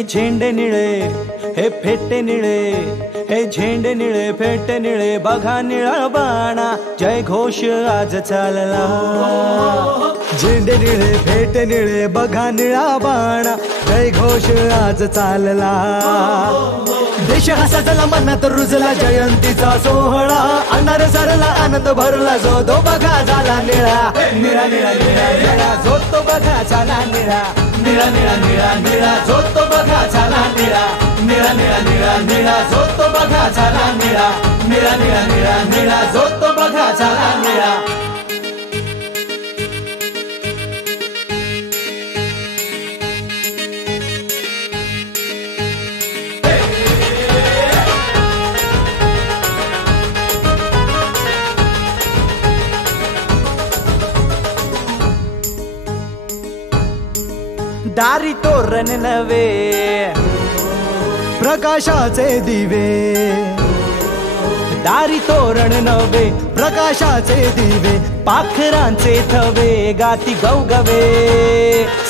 हे झेंडे निळे हे फेटे निळे, हे झेंडे निळे फेटे निळे, बघा निळा बाणा जय घोष आज चालला। झेंडे निळे फेटे निळे, बघा निळा बाणा जय घोष आज चालला। देश हा सजला मनात रुजला जयंतीचा सोहळा, अनार सरला आनंद भरला जो तो बघा झाला निळा। निळा निळा निळा निळा जो तो बघा झाला निळा, निळा निळा निळा निळा जो तो बघा झाला निळा, निळा निळा निळा निळा जो तो बघा झाला निळा, निळा निळा निळा निळा जो तो बघा झाला निळा। दारी तोरण नवे प्रकाशाचे दिवे, दारी तोरण नवे प्रकाशाचे दिवे, पाखरांचे थवे गाती गवगवे।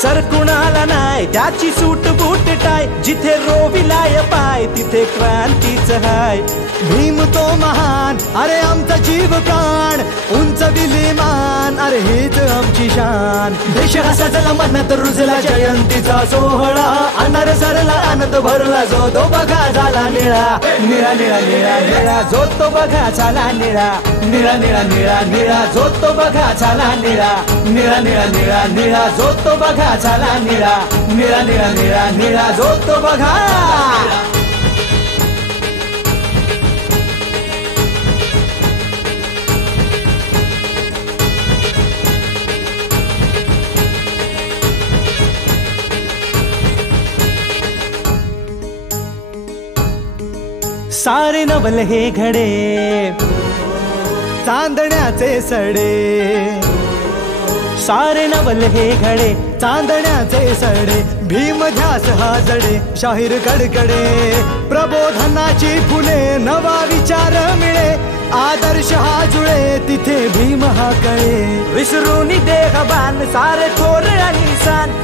सरकुणाला नाय त्याची सूट बूट टाय, जिथे रोविलाय पाय तिथे क्रांतीच हाय। भीम तो महान अरे आमचा जीव प्राण, उंच विलिमान अरे हेच आमची शान। देश हा सजला मनात रुजला जयंतीचा सोहळा, अनार सरला आनंद भरला जो तो बघा झाला निळा। निळा निळा निळा निळा जो तो बघा झाला निळा, निळा निळा निळा निळा जो तो बघा झाला निळा, निळा निळा निळा निळा जो तो बघा झाला निळा, निळा निळा निळा निळा जो तो बघा। सारे नवल हे घडे चांदण्याचे सडे, सारे नवल हे घडे चांदण्याचे सडे, भीम ध्यास हा जडे शाहीर कडकडे। प्रबोधनाची फुले नवा विचार मिळे, आदर्श हा जुळे तिथे भीम हा कळे। विसरून देहबान सारे थोर आणि सान।